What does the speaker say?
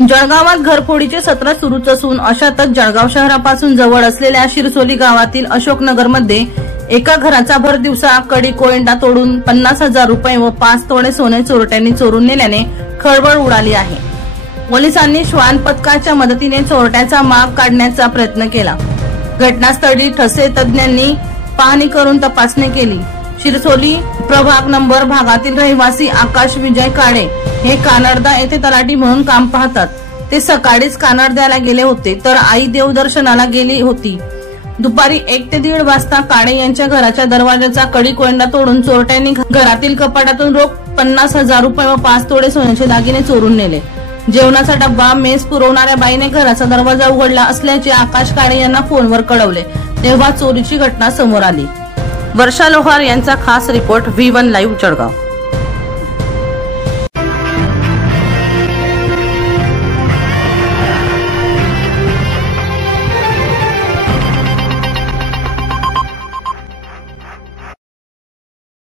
जळगावात घरफोडीचे सत्र सुरूच असून अशातच जळगाव शहरापासून जवळ असलेल्या शिरसोली गावातील अशोकनगरमध्ये एका घराचा भर दिवसा कडी कोयंडा तोडून 50,000 रुपये व 5 तोळे सोने चोरट्यांनी चोरून नेल्याने खळबळ उडाली आहे। पोलिसांनी श्वान पथकाच्या मदतीने चोरट्याचा माग काढण्याचा प्रयत्न केला। घटनास्थळी ठसे तज्ञांनी पाहणी करून तपासणी केली। शिरसोली प्रभाग नंबर भागातील रहिवासी आकाश विजय काळे हे कानडदा येथे तलाठी म्हणून काम पाहतात। ते सकाळीच कानडद्याला गेले होते तर आई देवदर्शनाला गेली होती। दुपारी 1 ते 1:30 वाजता काळे यांच्या घराच्या दरवाजाचा कडी कोयंडा तोडून चोरट्यांनी घरातील कपाटातून रोख 50,000 रुपये व 5 तोळे सोन्याचे दागिने चोरून नेले। जेवणाचा डब्बा मेस पुरवणाऱ्या बाईने घराचा दरवाजा उघडला असल्याचे आकाश काळे यांना फोनवर कळवले, तेव्हा चोरीची घटना समोर आली। वर्षा लोहार यांचा खास रिपोर्ट V1 लाईव्ह जळगाव।